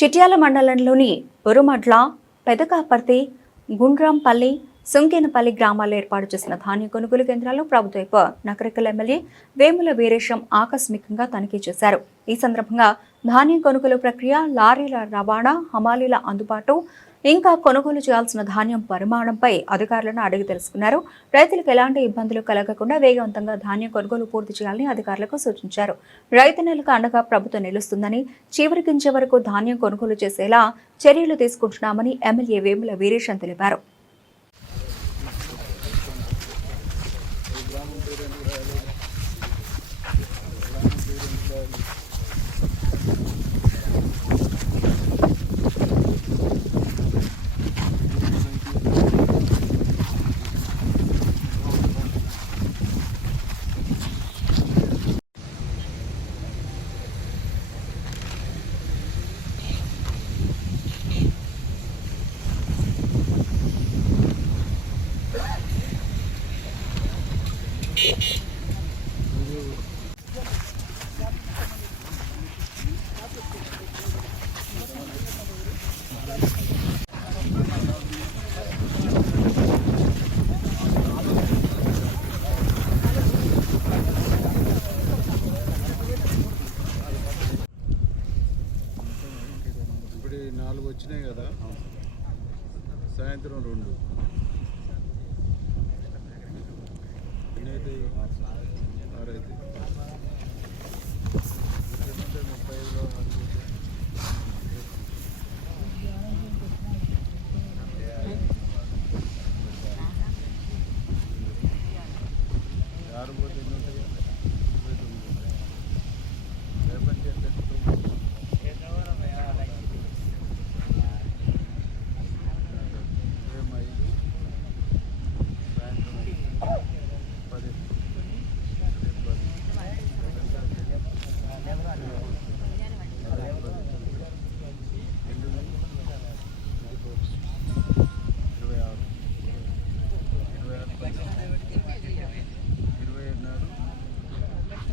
చిట్యాల మండలంలోని ఉరుమడ్ల, పెదకాపర్తి, గుండ్రంపల్లి, సుంకేనపల్లి గ్రామాల్లో ఏర్పాటు చేసిన ధాన్యం కొనుగోలు కేంద్రాలను ప్రభుత్వ నకరికల్ ఎమ్మెల్యే వేముల వీరేశం ఆకస్మికంగా తనిఖీ చేశారు. ఈ సందర్భంగా ధాన్యం కొనుగోలు ప్రక్రియ, లారీల రవాణా, హమాలీల అందుబాటు, ఇంకా కొనుగోలు చేయాల్సిన ధాన్యం పరిమాణంపై అధికారులను అడిగి తెలుసుకున్నారు. రైతులకు ఎలాంటి ఇబ్బందులు కలగకుండా వేగవంతంగా ధాన్యం కొనుగోలు పూర్తి చేయాలని అధికారులకు సూచించారు. రైతన్నలకు అండగా ప్రభుత్వం నిలుస్తుందని, చివరి గింజ వరకు ధాన్యం కొనుగోలు చేసేలా చర్యలు తీసుకుంటున్నామని ఎమ్మెల్యే వేముల వీరేశం తెలిపారు. ఇప్పుడు 4 వచ్చినాయి కదా, సాయంత్రం 2 6 అయితే 35లో